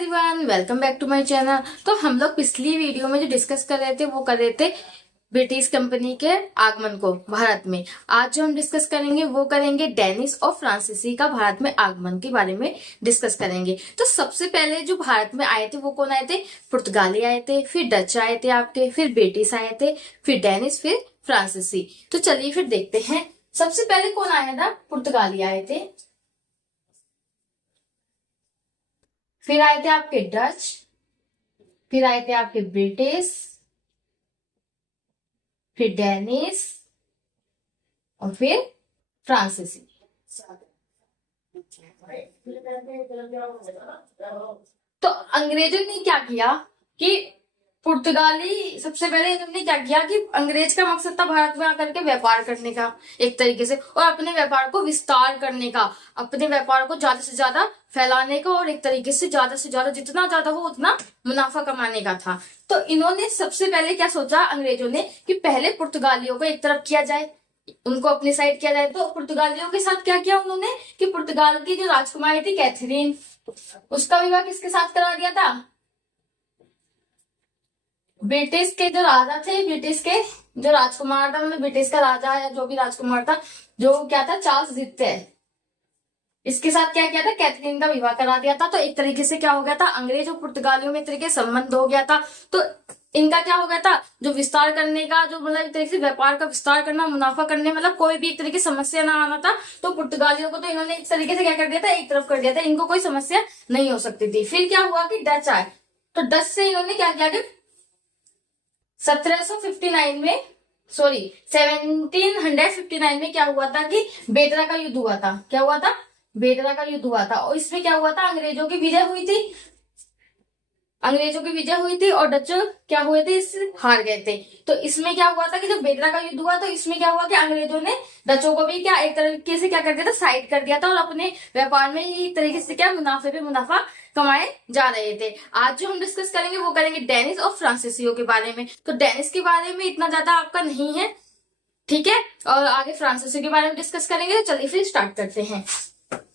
Everyone, welcome back to my channel. तो हम लोग पिछली वीडियो में जो डिस्कस कर रहे थे वो कर रहे थे ब्रिटिश कंपनी के आगमन को भारत में। आज जो हम डिस्कस करेंगे वो करेंगे डेनिश और फ्रांसीसी का भारत में आगमन के बारे में डिस्कस करेंगे। तो सबसे पहले जो भारत में आए थे वो कौन आए थे? पुर्तगाली आए थे, फिर डच आए थे आपके, फिर ब्रिटिश आए थे, फिर डेनिश, फिर फ्रांसीसी। तो चलिए फिर देखते हैं। सबसे पहले कौन आया था? पुर्तगाली आए थे, फिर आए थे आपके डच, फिर आए थे आपके ब्रिटिश, फिर डेनिश और फिर फ्रांसीसी। तो अंग्रेजों ने क्या किया कि पुर्तगाली सबसे पहले इन्होंने क्या किया कि अंग्रेज का मकसद था भारत में आकर के व्यापार करने का एक तरीके से, और अपने व्यापार को विस्तार करने का, अपने व्यापार को ज्यादा से ज्यादा फैलाने का, और एक तरीके से ज्यादा जितना ज्यादा हो उतना मुनाफा कमाने का था। तो इन्होंने सबसे पहले क्या सोचा अंग्रेजों ने कि पहले पुर्तगालियों को एक तरफ किया जाए, उनको अपनी साइड किया जाए। तो पुर्तगालियों के साथ क्या किया उन्होंने कि पुर्तगाल की जो राजकुमारी थी कैथरीन, उसका विवाह किसके साथ करा दिया था? ब्रिटिश के जो राजा थे, ब्रिटिश के जो राजकुमार था, मतलब ब्रिटिश का राजा या जो भी राजकुमार था, जो क्या था, चार्ल्स द्वितीय, इसके साथ क्या किया था? कैथरीन का विवाह करा दिया था। तो एक तरीके से क्या हो गया था, अंग्रेज और पुर्तगालियों में एक तरीके से संबंध हो गया था। तो इनका क्या हो गया था, जो विस्तार करने का, जो मतलब एक तरीके से व्यापार का विस्तार करना, मुनाफा करने, मतलब कोई भी एक तरीके की समस्या ना आना था। तो पुर्तगालियों को तो इन्होंने एक तरीके से क्या कर दिया था, एक तरफ कर दिया था, इनको कोई समस्या नहीं हो सकती थी। फिर क्या हुआ कि डच आए, तो डच से इन्होंने क्या किया कि 1759 में, सॉरी 1759 में क्या हुआ था कि बेदरा का युद्ध हुआ था। क्या हुआ था? बेदरा का युद्ध हुआ था। और इसमें क्या हुआ था, अंग्रेजों की विजय हुई थी, अंग्रेजों की विजय हुई थी और डच क्या हुए थे, इस हार गए थे। तो इसमें क्या हुआ था कि जब बेदरा का युद्ध हुआ तो इसमें क्या हुआ कि अंग्रेजों ने डचों को भी क्या एक तरीके से क्या कर दिया था, साइड कर दिया था, और अपने व्यापार में एक तरीके से क्या मुनाफे पे मुनाफा कमाए जा रहे थे। आज जो हम डिस्कस करेंगे वो करेंगे डेनिश और फ्रांसीसियों के बारे में। तो डेनिश के बारे में इतना ज्यादा आपका नहीं है, ठीक है, और आगे फ्रांसीसी के बारे में डिस्कस करेंगे। तो चलिए फिर स्टार्ट करते हैं।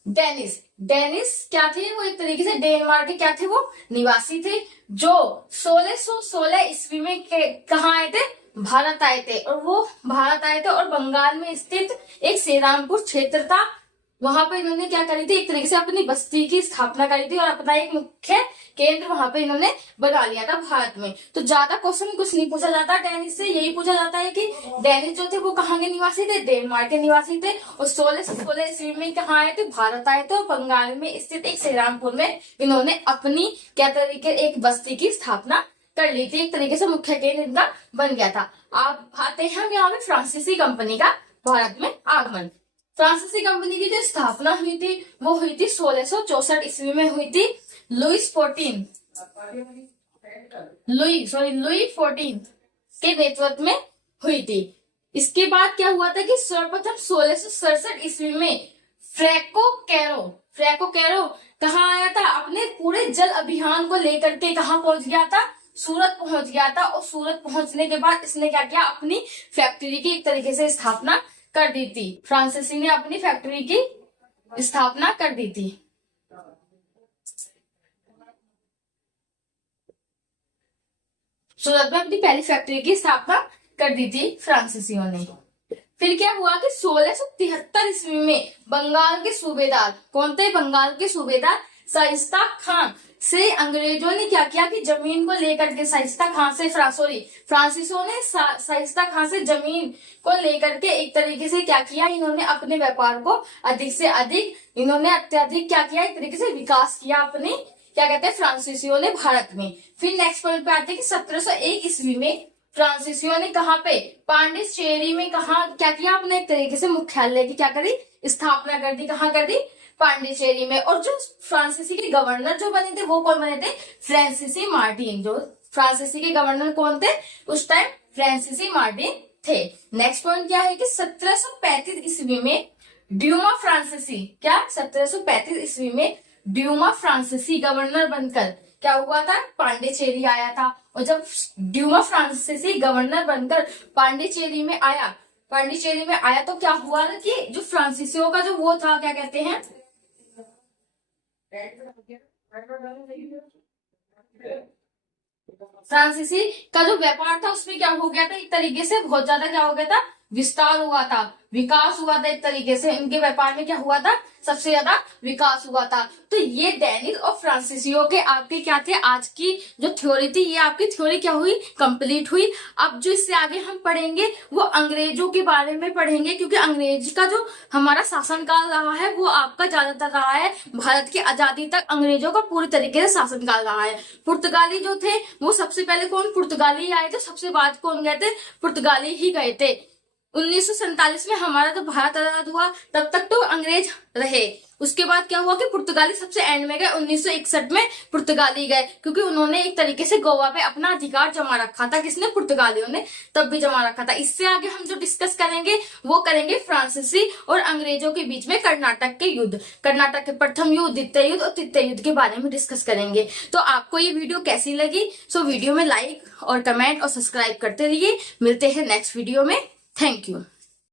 डेनिश, डेनिश क्या थे? वो एक तरीके से डेनमार्क के क्या थे, वो निवासी थे, जो 1616 ईस्वी में कहाँ आए थे? भारत आए थे। और वो भारत आए थे और बंगाल में स्थित एक श्रीरामपुर क्षेत्र था, वहां पर इन्होंने क्या करी थी, एक तरीके से अपनी बस्ती की स्थापना करी थी और अपना एक मुख्य केंद्र वहां पे इन्होंने बना लिया था भारत में। तो ज्यादा क्वेश्चन कुछ नहीं पूछा जाता डेनिश से, यही पूछा जाता है कि डेनिश जो थे वो कहाँ के निवासी थे? डेनमार्क के निवासी थे। और 1616 ईस्वी में कहाँ आए थे? भारत आए थे, और बंगाल में स्थित एक श्रीरामपुर में इन्होंने अपनी क्या तरीके एक बस्ती की स्थापना कर ली थी, एक तरीके से मुख्य केंद्र इनका बन गया था। आप आते हैं हम यहाँ पे फ्रांसीसी कंपनी का भारत में आगमन। फ्रांसीसी कंपनी की जो स्थापना हुई थी वो हुई थी 1664 ईस्वी में हुई थी। लुई 14 के नेतृत्व में हुई थी। इसके बाद क्या हुआ था कि सर्वप्रथम 1667 ईस्वी में फ्रैको कैरो कहाँ आया था? अपने पूरे जल अभियान को लेकर के कहाँ पहुंच गया था? सूरत पहुंच गया था। और सूरत पहुंचने के बाद इसने क्या किया, अपनी फैक्ट्री की एक तरीके से स्थापना कर दी थी। फ्रांसीसी ने अपनी फैक्ट्री की स्थापना कर दी थी। सूरत में अपनी पहली फैक्ट्री की स्थापना कर दी थी फ्रांसीसियों ने। फिर क्या हुआ कि 1673 ईस्वी में बंगाल के सूबेदार, कौन थे? बंगाल के सूबेदार शाइस्ता खान से अंग्रेजों ने क्या किया कि जमीन को लेकर के शाइस्ता खान से फ्रांसीसियों ने शाइस्ता खान से जमीन को लेकर के एक तरीके से क्या किया, इन्होंने अपने व्यापार को अधिक से अधिक, इन्होंने अत्यधिक क्या किया, एक तरीके से विकास किया अपने, क्या कहते हैं, फ्रांसीसियों ने भारत में। फिर नेक्स्ट पॉइंट पे आते हैं कि 1701 ईस्वी में फ्रांसीसियों ने कहाँ पे? पांडिचेरी में कहा क्या किया, अपने एक तरीके से मुख्यालय की क्या करी, स्थापना कर दी। कहाँ कर दी? पांडिचेरी में। और जो फ्रांसीसी के गवर्नर जो बने थे वो कौन बने थे? फ्रांसीसी मार्टिन। जो फ्रांसीसी के गवर्नर कौन थे उस टाइम? फ्रांसीसी मार्टिन थे। नेक्स्ट पॉइंट क्या है कि 1735 ईस्वी में ड्यूमा फ्रांसीसी, क्या 1735 ईस्वी में ड्यूमा फ्रांसीसी गवर्नर बनकर क्या हुआ था? पांडिचेरी आया था। और जब ड्यूमा फ्रांसीसी गवर्नर बनकर पांडिचेरी में आया तो क्या हुआ ना कि जो फ्रांसीसियों का जो वो था, क्या कहते हैं, फ्रांसीसी का जो व्यापार था उसमें क्या हो गया था, एक तरीके से बहुत ज्यादा क्या हो गया था, विस्तार हुआ था, विकास हुआ था। एक तरीके से इनके व्यापार में क्या हुआ था, सबसे ज्यादा विकास हुआ था। तो ये डेनिस और फ्रांसीसियो के आपके क्या थे, आज की जो थ्योरी थी, ये आपकी थ्योरी क्या हुई, कंप्लीट हुई। अब जो इससे आगे हम पढ़ेंगे वो अंग्रेजों के बारे में पढ़ेंगे, क्योंकि अंग्रेज का जो हमारा शासनकाल रहा है वो आपका ज्यादातर रहा है भारत की आजादी तक, अंग्रेजों का पूरी तरीके से शासनकाल रहा है। पुर्तगाली जो थे वो सबसे पहले कौन, पुर्तगाली आए थे, सबसे बाद कौन गए थे, पुर्तगाली ही गए थे। 1947 में हमारा तो भारत आजाद हुआ, तब तक तो अंग्रेज रहे। उसके बाद क्या हुआ कि पुर्तगाली सबसे एंड में गए, 1961 में पुर्तगाली गए, क्योंकि उन्होंने एक तरीके से गोवा पे अपना अधिकार जमा रखा था। किसने, पुर्तगालियों ने तब भी जमा रखा था। इससे आगे हम जो डिस्कस करेंगे वो करेंगे फ्रांसीसी और अंग्रेजों के बीच में कर्नाटक के युद्ध, कर्नाटक के प्रथम युद्ध, द्वितीय युद्ध और तृतीय युद्ध के बारे में डिस्कस करेंगे। तो आपको ये वीडियो कैसी लगी, सो वीडियो में लाइक और कमेंट और सब्सक्राइब करते रहिए। मिलते हैं नेक्स्ट वीडियो में। Thank you.